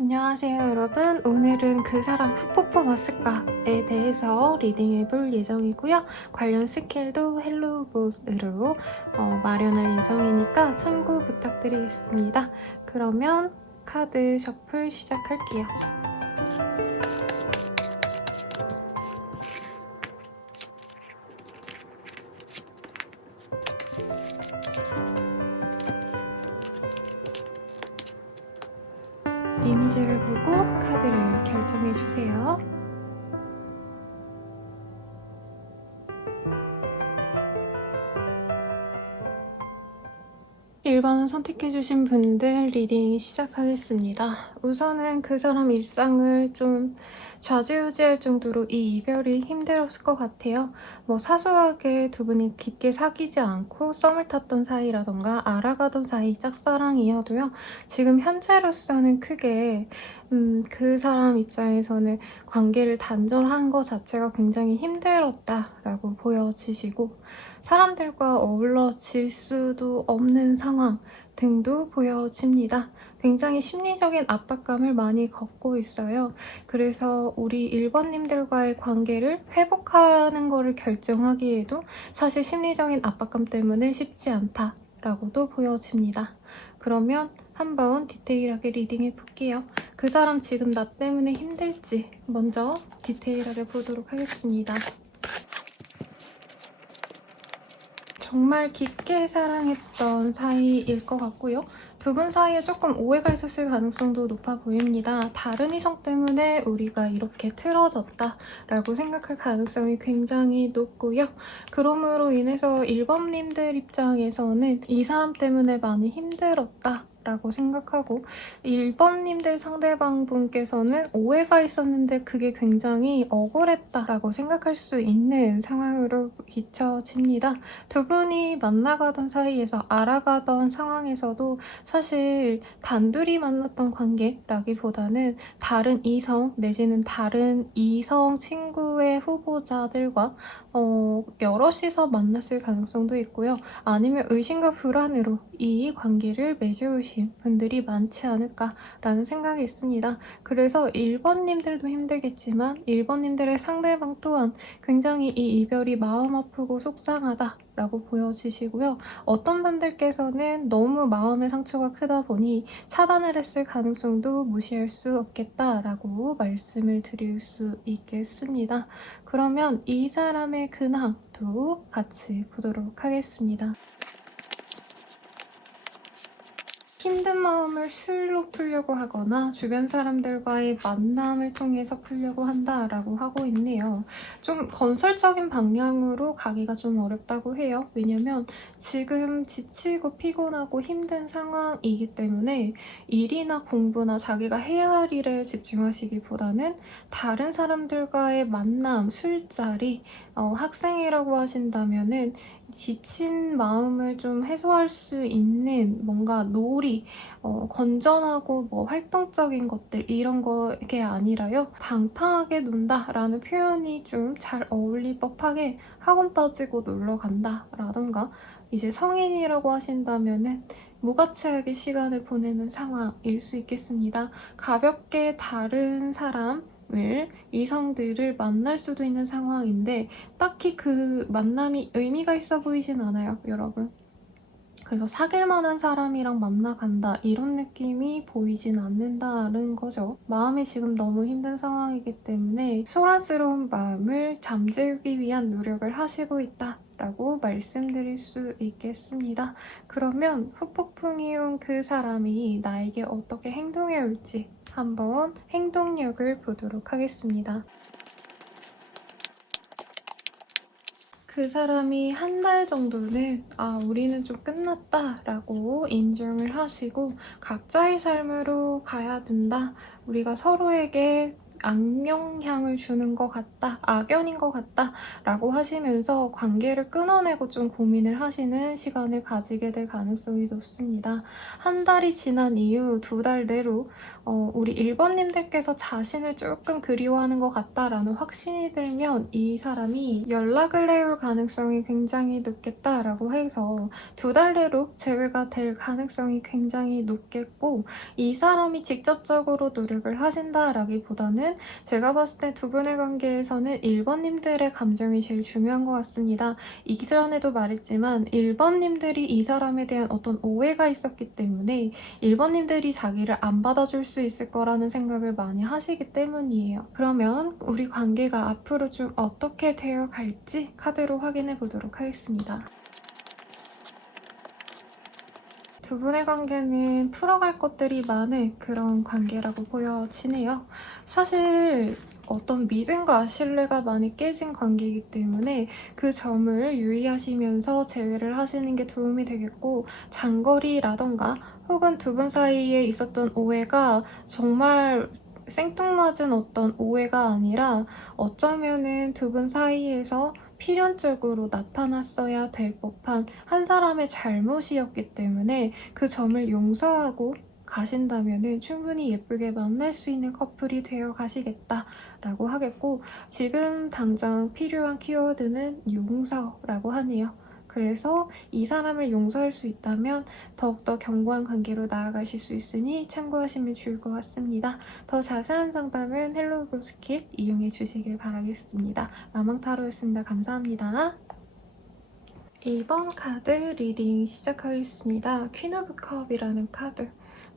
안녕하세요 여러분. 오늘은 그 사람 후폭풍 왔을까에 대해서 리딩해볼 예정이고요. 관련 스킬도 헬로봇으로 마련할 예정이니까 참고 부탁드리겠습니다. 그러면 카드 셔플 시작할게요. 이미지를 보고 카드를 결정해주세요. (1번) 선택해주신 분들 리딩 시작하겠습니다. 우선은 그 사람 일상을 좀 좌지우지할 정도로 이 이별이 힘들었을 것 같아요. 사소하게 두 분이 깊게 사귀지 않고 썸을 탔던 사이라던가 알아가던 사이 짝사랑이어도요. 지금 현재로서는 크게 그 사람 입장에서는 관계를 단절한 것 자체가 굉장히 힘들었다라고 보여지시고 사람들과 어우러질 수도 없는 상황 등도 보여집니다. 굉장히 심리적인 압박감을 많이 겪고 있어요. 그래서 우리 1번님들과의 관계를 회복하는 거를 결정하기에도 사실 심리적인 압박감 때문에 쉽지 않다라고도 보여집니다. 그러면 한번 디테일하게 리딩해 볼게요. 그 사람 지금 나 때문에 힘들지 먼저 디테일하게 보도록 하겠습니다. 정말 깊게 사랑했던 사이일 것 같고요. 두 분 사이에 조금 오해가 있었을 가능성도 높아 보입니다. 다른 이성 때문에 우리가 이렇게 틀어졌다라고 생각할 가능성이 굉장히 높고요. 그럼으로 인해서 1번님들 입장에서는 이 사람 때문에 많이 힘들었다 라고 생각하고 1번님들 상대방 분께서는 오해가 있었는데 그게 굉장히 억울했다라고 생각할 수 있는 상황으로 비춰집니다. 두 분이 만나가던 사이에서 알아가던 상황에서도 사실 단둘이 만났던 관계라기보다는 다른 이성 내지는 다른 이성 친구의 후보자들과 여럿이서 만났을 가능성도 있고요. 아니면 의심과 불안으로 이 관계를 맺으신 분들이 많지 않을까라는 생각이 있습니다. 그래서 1번님들도 힘들겠지만 1번님들의 상대방 또한 굉장히 이 이별이 마음 아프고 속상하다라고 보여지시고요. 어떤 분들께서는 너무 마음의 상처가 크다 보니 차단을 했을 가능성도 무시할 수 없겠다라고 말씀을 드릴 수 있겠습니다. 그러면 이 사람의 근황도 같이 보도록 하겠습니다. 힘든 마음을 술로 풀려고 하거나 주변 사람들과의 만남을 통해서 풀려고 한다라고 하고 있네요. 좀 건설적인 방향으로 가기가 좀 어렵다고 해요. 왜냐면 지금 지치고 피곤하고 힘든 상황이기 때문에 일이나 공부나 자기가 해야 할 일에 집중하시기보다는 다른 사람들과의 만남, 술자리, 학생이라고 하신다면은 지친 마음을 좀 해소할 수 있는 뭔가 놀이, 건전하고 활동적인 것들 이런 거게 아니라요. 방탕하게 논다라는 표현이 좀 잘 어울릴 법하게 학원 빠지고 놀러 간다라던가 이제 성인이라고 하신다면은 무가치하게 시간을 보내는 상황일 수 있겠습니다. 가볍게 다른 사람 이성들을 만날 수도 있는 상황인데 딱히 그 만남이 의미가 있어 보이진 않아요, 여러분. 그래서 사귈 만한 사람이랑 만나간다 이런 느낌이 보이진 않는다는 거죠. 마음이 지금 너무 힘든 상황이기 때문에 소란스러운 마음을 잠재우기 위한 노력을 하시고 있다 라고 말씀드릴 수 있겠습니다. 그러면 후폭풍이 온 그 사람이 나에게 어떻게 행동해 올지 한번 행동력을 보도록 하겠습니다. 그 사람이 한 달 정도는 우리는 좀 끝났다 라고 인정을 하시고 각자의 삶으로 가야 된다. 우리가 서로에게 악영향을 주는 것 같다, 악연인 것 같다 라고 하시면서 관계를 끊어내고 좀 고민을 하시는 시간을 가지게 될 가능성이 높습니다. 한 달이 지난 이후 2달 내로 우리 1번님들께서 자신을 조금 그리워하는 것 같다라는 확신이 들면 이 사람이 연락을 해올 가능성이 굉장히 높겠다라고 해서 2달 내로 재회가 될 가능성이 굉장히 높겠고, 이 사람이 직접적으로 노력을 하신다라기보다는 제가 봤을 때 두 분의 관계에서는 1번님들의 감정이 제일 중요한 것 같습니다. 이전에도 말했지만 1번님들이 이 사람에 대한 어떤 오해가 있었기 때문에 1번님들이 자기를 안 받아줄 수 있을 거라는 생각을 많이 하시기 때문이에요. 그러면 우리 관계가 앞으로 좀 어떻게 되어 갈지 카드로 확인해 보도록 하겠습니다. 두 분의 관계는 풀어갈 것들이 많은 그런 관계라고 보여지네요. 사실 어떤 믿음과 신뢰가 많이 깨진 관계이기 때문에 그 점을 유의하시면서 재회를 하시는 게 도움이 되겠고, 장거리라던가 혹은 두 분 사이에 있었던 오해가 정말 생뚱맞은 어떤 오해가 아니라 어쩌면은 두 분 사이에서 필연적으로 나타났어야 될 법한 한 사람의 잘못이었기 때문에 그 점을 용서하고 가신다면 충분히 예쁘게 만날 수 있는 커플이 되어 가시겠다라고 하겠고, 지금 당장 필요한 키워드는 용서라고 하네요. 그래서 이 사람을 용서할 수 있다면 더욱더 견고한 관계로 나아가실 수 있으니 참고하시면 좋을 것 같습니다. 더 자세한 상담은 헬로우브스킵 이용해 주시길 바라겠습니다. 마망타로였습니다. 감사합니다. 2번 카드 리딩 시작하겠습니다. 퀸 오브 컵이라는 카드.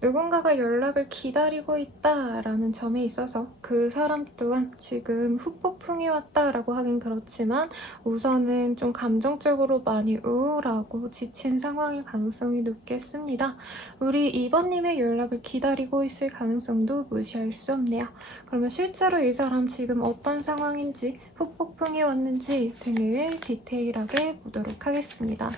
누군가가 연락을 기다리고 있다라는 점에 있어서 그 사람 또한 지금 후폭풍이 왔다라고 하긴 그렇지만 우선은 좀 감정적으로 많이 우울하고 지친 상황일 가능성이 높겠습니다. 우리 2번님의 연락을 기다리고 있을 가능성도 무시할 수 없네요. 그러면 실제로 이 사람 지금 어떤 상황인지, 후폭풍이 왔는지 등을 디테일하게 보도록 하겠습니다.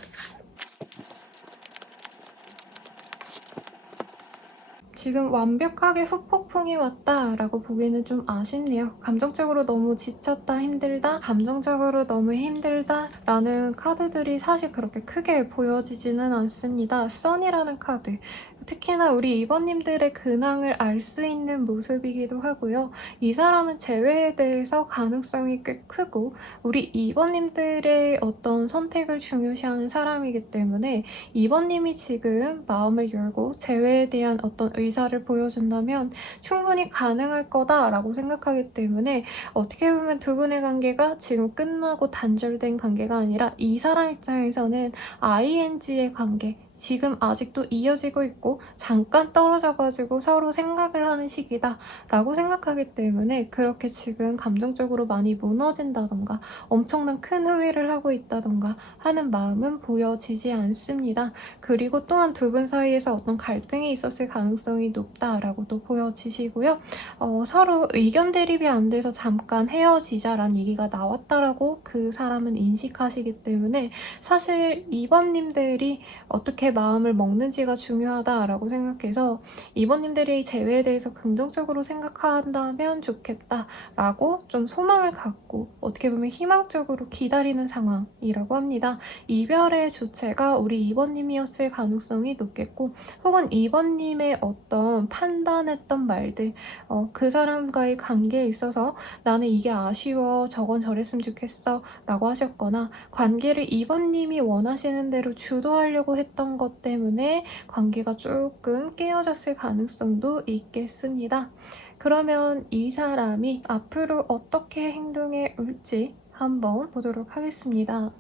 지금 완벽하게 후폭풍이 왔다라고 보기는 좀 아쉽네요. 감정적으로 너무 지쳤다, 힘들다, 감정적으로 너무 힘들다 라는 카드들이 사실 그렇게 크게 보여지지는 않습니다. 선이라는 카드. 특히나 우리 2번님들의 근황을 알 수 있는 모습이기도 하고요. 이 사람은 재회에 대해서 가능성이 꽤 크고 우리 2번님들의 어떤 선택을 중요시하는 사람이기 때문에 2번님이 지금 마음을 열고 재회에 대한 어떤 의사를 보여준다면 충분히 가능할 거다라고 생각하기 때문에 어떻게 보면 두 분의 관계가 지금 끝나고 단절된 관계가 아니라 이 사람 입장에서는 ING의 관계, 지금 아직도 이어지고 있고 잠깐 떨어져가지고 서로 생각을 하는 시기다 라고 생각하기 때문에 그렇게 지금 감정적으로 많이 무너진다던가 엄청난 큰 후회를 하고 있다던가 하는 마음은 보여지지 않습니다. 그리고 또한 두 분 사이에서 어떤 갈등이 있었을 가능성이 높다라고도 보여지시고요. 서로 의견 대립이 안 돼서 잠깐 헤어지자라는 얘기가 나왔다라고 그 사람은 인식하시기 때문에 사실 2번님들이 어떻게 마음을 먹는지가 중요하다라고 생각해서 2번님들이 재회에 대해서 긍정적으로 생각한다면 좋겠다라고 좀 소망을 갖고 어떻게 보면 희망적으로 기다리는 상황이라고 합니다. 이별의 주체가 우리 2번님이었을 가능성이 높겠고 혹은 2번님의 어떤 판단했던 말들, 그 사람과의 관계에 있어서 나는 이게 아쉬워, 저건 저랬으면 좋겠어 라고 하셨거나 관계를 2번님이 원하시는 대로 주도하려고 했던 것 때문에 관계가 조금 깨어졌을 가능성도 있겠습니다. 그러면 이 사람이 앞으로 어떻게 행동해 올지 한번 보도록 하겠습니다.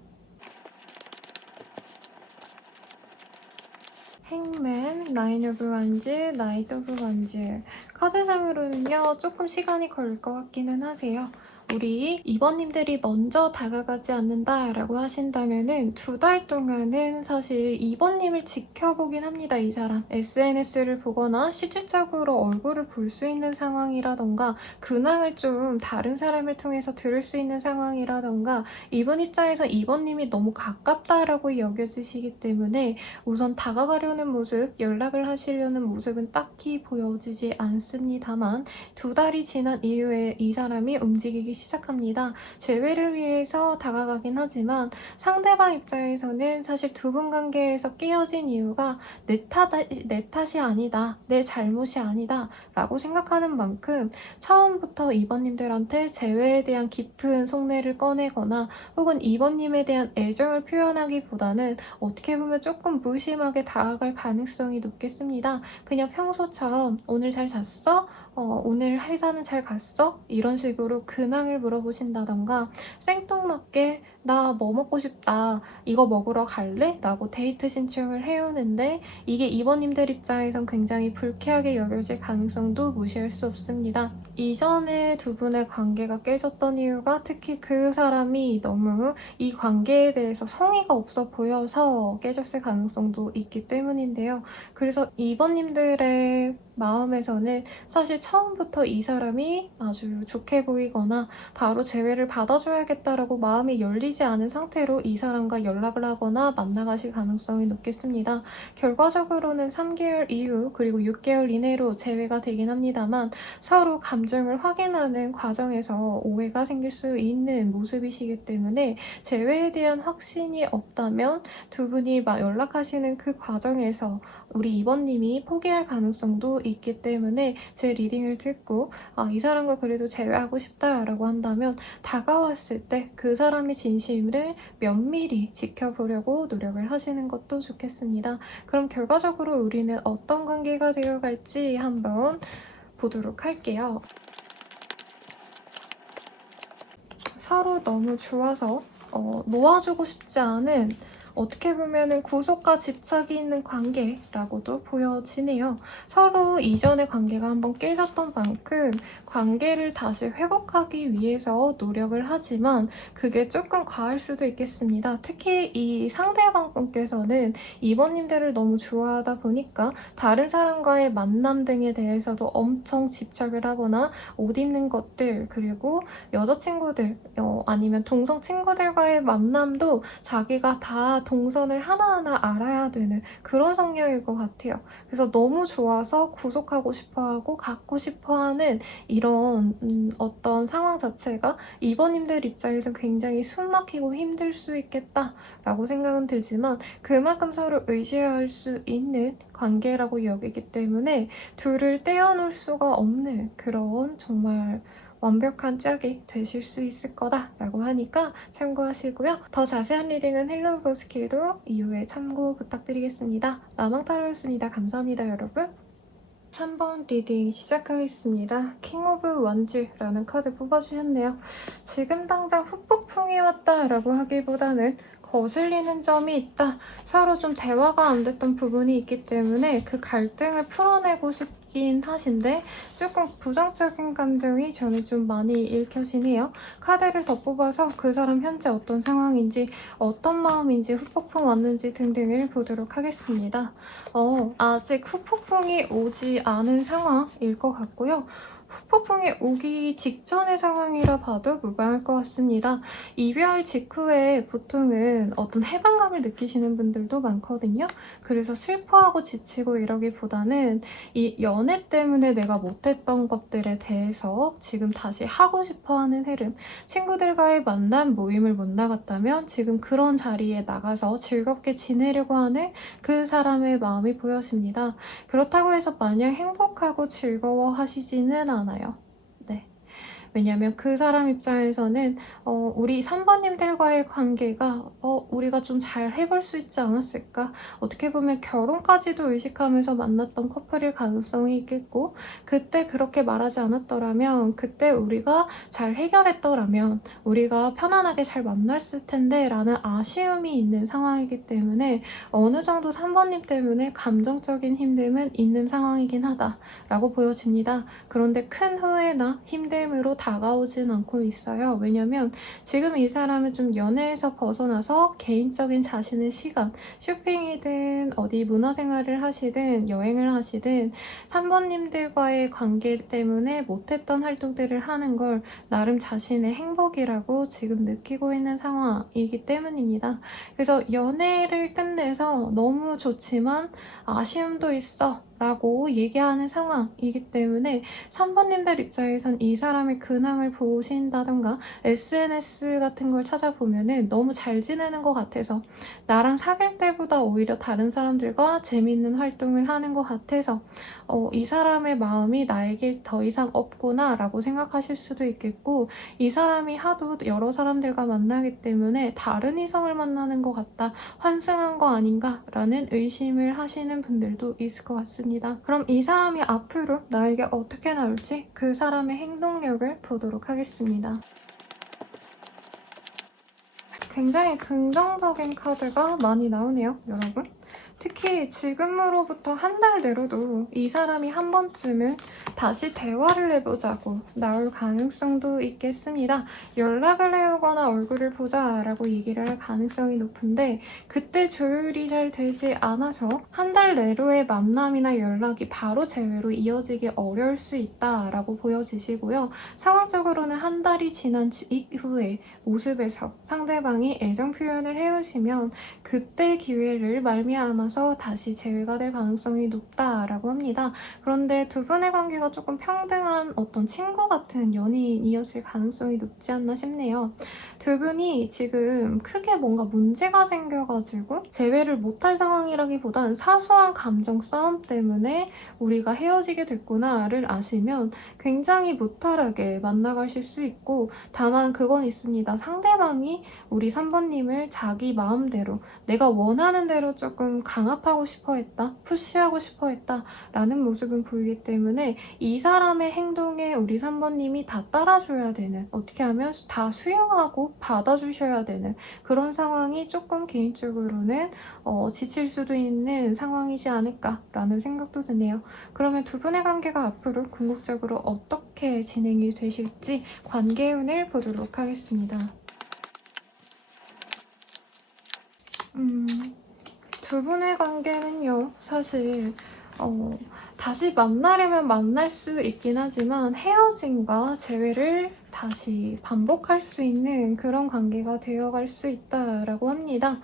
행맨, 나인 오브 완즈, 나이트 오브 완즈. 카드상으로는요, 조금 시간이 걸릴 것 같기는 하세요. 우리 2번님들이 먼저 다가가지 않는다라고 하신다면은 2달 동안은 사실 2번님을 지켜보긴 합니다. 이 사람. SNS를 보거나 실질적으로 얼굴을 볼 수 있는 상황이라던가 근황을 좀 다른 사람을 통해서 들을 수 있는 상황이라던가 이번 입장에서 2번님이 너무 가깝다라고 여겨지시기 때문에 우선 다가가려는 모습, 연락을 하시려는 모습은 딱히 보여지지 않습니다만 2달이 지난 이후에 이 사람이 움직이기 시작합니다. 재회를 위해서 다가가긴 하지만 상대방 입장에서는 사실 두 분 관계에서 깨어진 이유가 내 탓이 아니다, 내 잘못이 아니다 라고 생각하는 만큼 처음부터 2번님들한테 재회에 대한 깊은 속내를 꺼내거나 혹은 2번님에 대한 애정을 표현하기보다는 어떻게 보면 조금 무심하게 다가갈 가능성이 높겠습니다. 그냥 평소처럼 오늘 잘 잤어? 오늘 회사는 잘 갔어? 이런 식으로 근황을 물어보신다던가 생뚱맞게 나 뭐 먹고 싶다, 이거 먹으러 갈래? 라고 데이트 신청을 해오는데 이게 2번님들 입장에선 굉장히 불쾌하게 여겨질 가능성도 무시할 수 없습니다. 이전에 두 분의 관계가 깨졌던 이유가 특히 그 사람이 너무 이 관계에 대해서 성의가 없어 보여서 깨졌을 가능성도 있기 때문인데요. 그래서 2번님들의 마음에서는 사실 처음부터 이 사람이 아주 좋게 보이거나 바로 재회를 받아줘야겠다라고 마음이 열리지 않은 상태로 이 사람과 연락을 하거나 만나가실 가능성이 높겠습니다. 결과적으로는 3개월 이후 그리고 6개월 이내로 재회가 되긴 합니다만 서로 감정을 확인하는 과정에서 오해가 생길 수 있는 모습이시기 때문에 재회에 대한 확신이 없다면 두 분이 연락하시는 그 과정에서 우리 2번님이 포기할 가능성도 있기 때문에 제 리딩을 듣고 이 사람과 그래도 재회하고 싶다라고 한다면 다가왔을 때 그 사람의 진심을 면밀히 지켜보려고 노력을 하시는 것도 좋겠습니다. 그럼 결과적으로 우리는 어떤 관계가 되어갈지 한번 보도록 할게요. 서로 너무 좋아서 놓아주고 싶지 않은 어떻게 보면은 구속과 집착이 있는 관계라고도 보여지네요. 서로 이전의 관계가 한번 깨졌던 만큼 관계를 다시 회복하기 위해서 노력을 하지만 그게 조금 과할 수도 있겠습니다. 특히 이 상대방분께서는 2번님들을 너무 좋아하다 보니까 다른 사람과의 만남 등에 대해서도 엄청 집착을 하거나 옷 입는 것들 그리고 여자친구들 아니면 동성 친구들과의 만남도 자기가 다 동선을 하나하나 알아야 되는 그런 성향일 것 같아요. 그래서 너무 좋아서 구속하고 싶어하고 갖고 싶어하는 이런 어떤 상황 자체가 2번님들 입장에서 굉장히 숨막히고 힘들 수 있겠다라고 생각은 들지만 그만큼 서로 의지할 수 있는 관계라고 여기기 때문에 둘을 떼어놓을 수가 없는 그런 정말 완벽한 짝이 되실 수 있을 거다라고 하니까 참고하시고요. 더 자세한 리딩은 헬로우 스킬도 이후에 참고 부탁드리겠습니다. 나망타로였습니다. 감사합니다, 여러분. 3번 리딩 시작하겠습니다. 킹 오브 원즈라는 카드 뽑아주셨네요. 지금 당장 후폭풍이 왔다라고 하기보다는 거슬리는 점이 있다. 서로 좀 대화가 안 됐던 부분이 있기 때문에 그 갈등을 풀어내고 싶긴 하신데 조금 부정적인 감정이 저는 좀 많이 읽혀지네요. 카드를 더 뽑아서 그 사람 현재 어떤 상황인지 어떤 마음인지 후폭풍 왔는지 등등을 보도록 하겠습니다. 아직 후폭풍이 오지 않은 상황일 것 같고요. 후폭풍이 오기 직전의 상황이라 봐도 무방할 것 같습니다. 이별 직후에 보통은 어떤 해방감을 느끼시는 분들도 많거든요. 그래서 슬퍼하고 지치고 이러기보다는 이 연애 때문에 내가 못했던 것들에 대해서 지금 다시 하고 싶어하는 흐름, 친구들과의 만남 모임을 못 나갔다면 지금 그런 자리에 나가서 즐겁게 지내려고 하는 그 사람의 마음이 보여집니다. 그렇다고 해서 마냥 행복하고 즐거워하시지는 않아요. 네. 왜냐면 그 사람 입장에서는 우리 3번님들과의 관계가 우리가 좀 잘 해볼 수 있지 않았을까? 어떻게 보면 결혼까지도 의식하면서 만났던 커플일 가능성이 있겠고 그때 그렇게 말하지 않았더라면 그때 우리가 잘 해결했더라면 우리가 편안하게 잘 만났을 텐데 라는 아쉬움이 있는 상황이기 때문에 어느 정도 3번님 때문에 감정적인 힘듦은 있는 상황이긴 하다라고 보여집니다. 그런데 큰 후회나 힘듦으로 다가오진 않고 있어요. 왜냐면 지금 이 사람은 좀 연애에서 벗어나서 개인적인 자신의 시간, 쇼핑이든 어디 문화생활을 하시든 여행을 하시든 3번님들과의 관계 때문에 못했던 활동들을 하는 걸 나름 자신의 행복이라고 지금 느끼고 있는 상황이기 때문입니다. 그래서 연애를 끝내서 너무 좋지만 아쉬움도 있어 라고 얘기하는 상황이기 때문에 3번님들 입장에선 이 사람의 근황을 보신다던가 SNS 같은 걸 찾아보면은 너무 잘 지내는 것 같아서 나랑 사귈 때보다 오히려 다른 사람들과 재밌는 활동을 하는 것 같아서 이 사람의 마음이 나에게 더 이상 없구나 라고 생각하실 수도 있겠고, 이 사람이 하도 여러 사람들과 만나기 때문에 다른 이성을 만나는 것 같다, 환승한 거 아닌가 라는 의심을 하시는 분들도 있을 것 같습니다. 그럼 이 사람이 앞으로 나에게 어떻게 나올지 그 사람의 행동력을 보도록 하겠습니다. 굉장히 긍정적인 카드가 많이 나오네요, 여러분. 특히 지금으로부터 한 달 내로도 이 사람이 한 번쯤은 다시 대화를 해보자고 나올 가능성도 있겠습니다. 연락을 해오거나 얼굴을 보자라고 얘기를 할 가능성이 높은데, 그때 조율이 잘 되지 않아서 한 달 내로의 만남이나 연락이 바로 재회로 이어지기 어려울 수 있다라고 보여지시고요. 상황적으로는 한 달이 지난 이후에 모습에서 상대방이 애정 표현을 해오시면 그때 기회를 말미암아서 다시 재회가 될 가능성이 높다라고 합니다. 그런데 두 분의 관계가 조금 평등한 어떤 친구 같은 연인이었을 가능성이 높지 않나 싶네요. 두 분이 지금 크게 뭔가 문제가 생겨가지고 재회를 못할 상황이라기보단 사소한 감정 싸움 때문에 우리가 헤어지게 됐구나를 아시면 굉장히 무탈하게 만나가실 수 있고, 다만 그건 있습니다. 상대방이 우리 3번님을 자기 마음대로 내가 원하는 대로 조금 강압하고 싶어 했다, 푸시하고 싶어 했다 라는 모습은 보이기 때문에 이 사람의 행동에 우리 3번님이 다 따라줘야 되는, 어떻게 하면 다 수용하고 받아주셔야 되는 그런 상황이 조금 개인적으로는 지칠 수도 있는 상황이지 않을까라는 생각도 드네요. 그러면 두 분의 관계가 앞으로 궁극적으로 어떻게 진행이 되실지 관계운을 보도록 하겠습니다. 두 분의 관계는요, 사실 다시 만나려면 만날 수 있긴 하지만 헤어짐과 재회를 다시 반복할 수 있는 그런 관계가 되어갈 수 있다라고 합니다.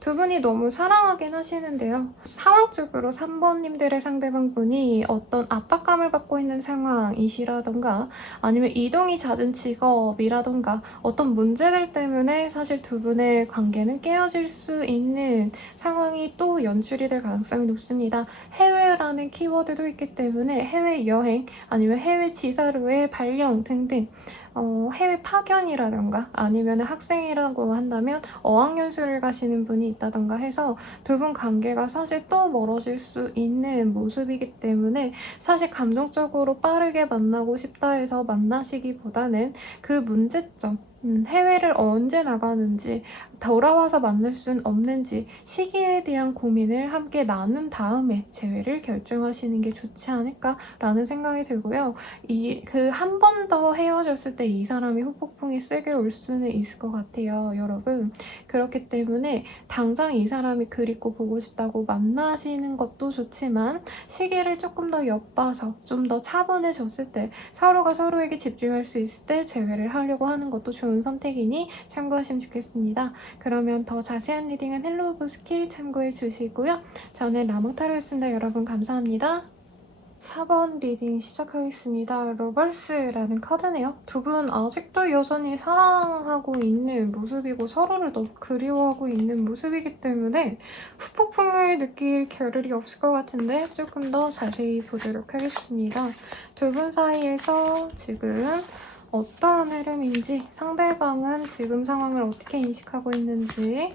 두 분이 너무 사랑하긴 하시는데요. 상황적으로 3번님들의 상대방분이 어떤 압박감을 받고 있는 상황이시라던가 아니면 이동이 잦은 직업이라던가 어떤 문제들 때문에 사실 두 분의 관계는 깨어질 수 있는 상황이 또 연출이 될 가능성이 높습니다. 해외라는 키워드도 있기 때문에 해외여행 아니면 해외 지사로의 발령 등등 해외 파견이라던가 아니면 학생이라고 한다면 어학연수를 가시는 분이 있다던가 해서 두 분 관계가 사실 또 멀어질 수 있는 모습이기 때문에 사실 감정적으로 빠르게 만나고 싶다 해서 만나시기보다는 그 문제점, 해외를 언제 나가는지, 돌아와서 만날 수는 없는지 시기에 대한 고민을 함께 나눈 다음에 재회를 결정하시는 게 좋지 않을까라는 생각이 들고요. 그 한 번 더 헤어졌을 때 이 사람이 후폭풍이 세게 올 수는 있을 것 같아요, 여러분. 그렇기 때문에 당장 이 사람이 그립고 보고 싶다고 만나시는 것도 좋지만 시기를 조금 더 엿봐서 좀 더 차분해졌을 때, 서로가 서로에게 집중할 수 있을 때 재회를 하려고 하는 것도 좋은 선택이니 참고하시면 좋겠습니다. 그러면 더 자세한 리딩은 헬로우 오브 스킬 참고해 주시고요. 저는 라모타로였습니다. 여러분 감사합니다. 4번 리딩 시작하겠습니다. 러벌스라는 카드네요. 두 분 아직도 여전히 사랑하고 있는 모습이고 서로를 너무 그리워하고 있는 모습이기 때문에 후폭풍을 느낄 겨를이 없을 것 같은데 조금 더 자세히 보도록 하겠습니다. 두 분 사이에서 지금 어떠한 흐름인지, 상대방은 지금 상황을 어떻게 인식하고 있는지,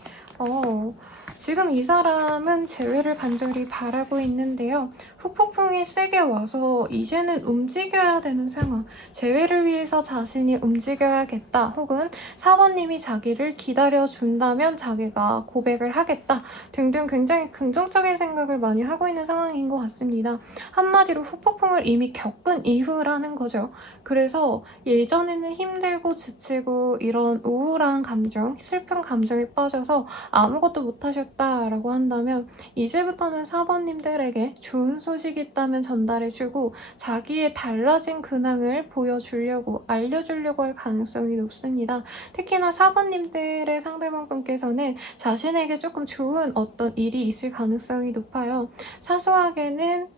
지금 이 사람은 재회를 간절히 바라고 있는데요. 후폭풍이 세게 와서 이제는 움직여야 되는 상황, 재회를 위해서 자신이 움직여야겠다, 혹은 사모님이 자기를 기다려준다면 자기가 고백을 하겠다 등등 굉장히 긍정적인 생각을 많이 하고 있는 상황인 것 같습니다. 한마디로 후폭풍을 이미 겪은 이후라는 거죠. 그래서 예전에는 힘들고 지치고 이런 우울한 감정, 슬픈 감정에 빠져서 아무것도 못하셨다라고 한다면 이제부터는 4번님들에게 좋은 소식이 있다면 전달해주고 자기의 달라진 근황을 보여주려고 알려주려고 할 가능성이 높습니다. 특히나 4번님들의 상대방분께서는 자신에게 조금 좋은 어떤 일이 있을 가능성이 높아요. 사소하게는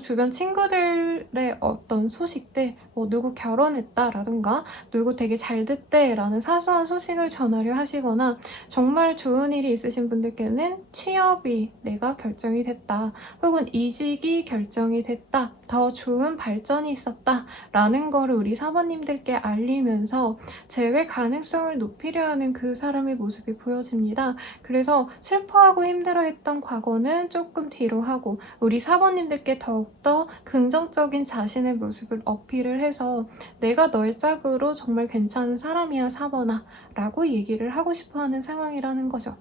주변 친구들의 어떤 소식들, 뭐 누구 결혼했다라든가 누구 되게 잘 됐대라는 사소한 소식을 전하려 하시거나 정말 좋은 일이 있으신 분들께는 취업이 내가 결정이 됐다, 혹은 이직이 결정이 됐다, 더 좋은 발전이 있었다 라는 거를 우리 사모님들께 알리면서 재회 가능성을 높이려 하는 그 사람의 모습이 보여집니다. 그래서 슬퍼하고 힘들어했던 과거는 조금 뒤로 하고 우리 사모님들께 더욱더 긍정적인 자신의 모습을 어필을 해서 내가 너의 짝으로 정말 괜찮은 사람이야, 사번아 라고 얘기를 하고 싶어하는 상황이라는 거죠.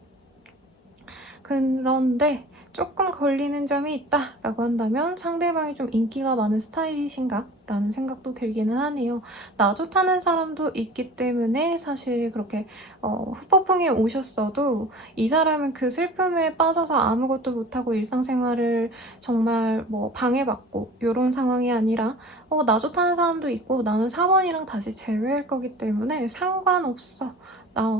그런데 조금 걸리는 점이 있다라고 한다면 상대방이 좀 인기가 많은 스타일이신가? 라는 생각도 들기는 하네요. 나 좋다는 사람도 있기 때문에 사실 그렇게 후폭풍이 오셨어도 이 사람은 그 슬픔에 빠져서 아무것도 못하고 일상생활을 정말 뭐 방해받고 이런 상황이 아니라 나 좋다는 사람도 있고 나는 4번이랑 다시 재회할 거기 때문에 상관없어.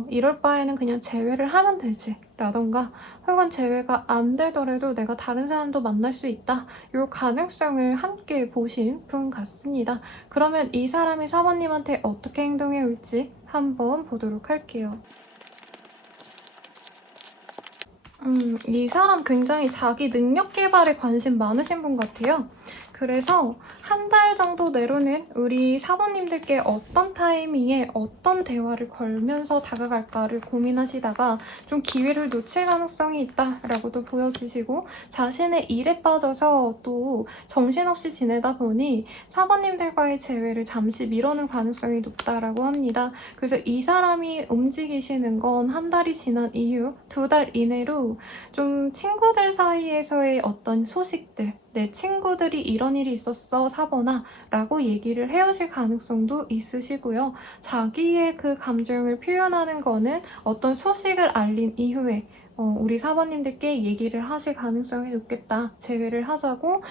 이럴 바에는 그냥 재회를 하면 되지 라던가, 혹은 재회가 안 되더라도 내가 다른 사람도 만날 수 있다, 이 가능성을 함께 보신 분 같습니다. 그러면 이 사람이 사모님한테 어떻게 행동해 올지 한번 보도록 할게요. 이 사람 굉장히 자기 능력 개발에 관심 많으신 분 같아요. 그래서 한 달 정도 내로는 우리 사모님들께 어떤 타이밍에 어떤 대화를 걸면서 다가갈까를 고민하시다가 좀 기회를 놓칠 가능성이 있다라고도 보여지시고, 자신의 일에 빠져서 또 정신없이 지내다 보니 사모님들과의 재회를 잠시 미뤄놓을 가능성이 높다라고 합니다. 그래서 이 사람이 움직이시는 건 한 달이 지난 이후 2달 이내로 좀 친구들 사이에서의 어떤 소식들, 내 친구들이 이런 일이 있었어, 사번아 라고 얘기를 해오실 가능성도 있으시고요. 자기의 그 감정을 표현하는 거는 어떤 소식을 알린 이후에 우리 사모님들께 얘기를 하실 가능성이 높겠다, 재회를 하자고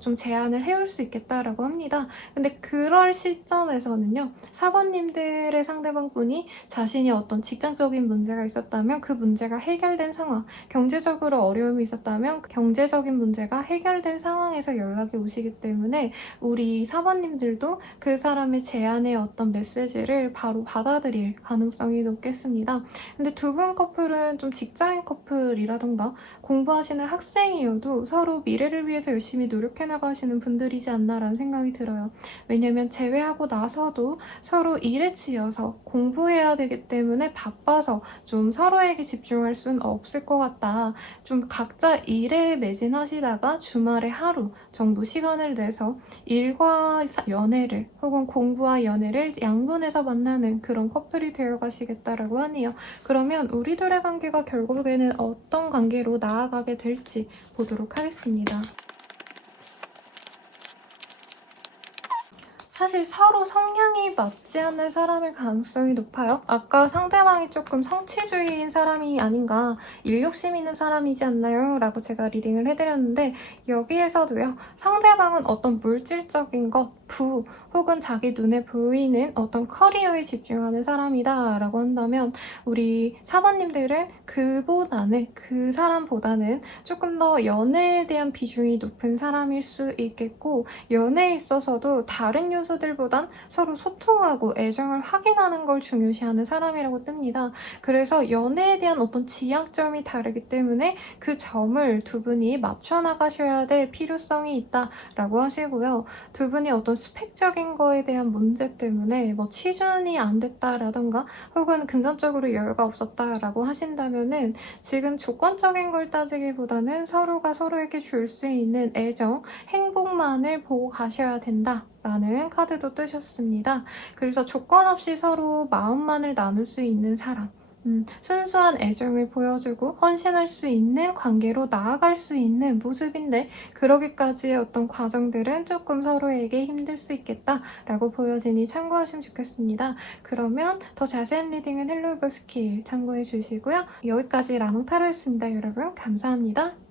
좀 제안을 해올 수 있겠다라고 합니다. 근데 그럴 시점에서는요, 사모님들의 상대방분이 자신이 어떤 직장적인 문제가 있었다면 그 문제가 해결된 상황, 경제적으로 어려움이 있었다면 경제적인 문제가 해결된 상황에서 연락이 오시기 때문에 우리 사모님들도 그 사람의 제안의 어떤 메시지를 바로 받아들일 가능성이 높겠습니다. 근데 두 분 커플은 좀 직장인 커플이라던가 공부하시는 학생이어도 서로 미래를 위해서 열심히 노력해 나가시는 분들이지 않나라는 생각이 들어요. 왜냐면 재회하고 나서도 서로 일에 치여서 공부해야 되기 때문에 바빠서 좀 서로에게 집중할 수는 없을 것 같다. 좀 각자 일에 매진하시다가 주말에 하루 정도 시간을 내서 일과 연애를 혹은 공부와 연애를 양분해서 만나는 그런 커플이 되어 가시겠다라고 하네요. 그러면 우리들의 관계가 결국에는 어떤 관계로 나아가게 될지 보도록 하겠습니다. 사실 서로 성향이 맞지 않는 사람일 가능성이 높아요. 아까 상대방이 조금 성취주의인 사람이 아닌가, 일욕심 있는 사람이지 않나요? 라고 제가 리딩을 해드렸는데, 여기에서도요, 상대방은 어떤 물질적인 것, 부, 혹은 자기 눈에 보이는 어떤 커리어에 집중하는 사람이다 라고 한다면 우리 사모님들은 그 사람보다는 조금 더 연애에 대한 비중이 높은 사람일 수 있겠고, 연애에 있어서도 다른 요소 요소들보단 서로 소통하고 애정을 확인하는 걸 중요시하는 사람이라고 뜹니다. 그래서 연애에 대한 어떤 지향점이 다르기 때문에 그 점을 두 분이 맞춰 나가셔야 될 필요성이 있다라고 하시고요. 두 분이 어떤 스펙적인 거에 대한 문제 때문에 뭐 취준이 안 됐다라던가 혹은 금전적으로 여유가 없었다라고 하신다면은 지금 조건적인 걸 따지기보다는 서로가 서로에게 줄 수 있는 애정, 행복만을 보고 가셔야 된다라는 카드도 뜨셨습니다. 그래서 조건 없이 서로 마음만을 나눌 수 있는 사람, 순수한 애정을 보여주고 헌신할 수 있는 관계로 나아갈 수 있는 모습인데 그러기까지의 어떤 과정들은 조금 서로에게 힘들 수 있겠다라고 보여지니 참고하시면 좋겠습니다. 그러면 더 자세한 리딩은 헬로우버 스케일 참고해 주시고요. 여기까지 라몽타로였습니다. 여러분 감사합니다.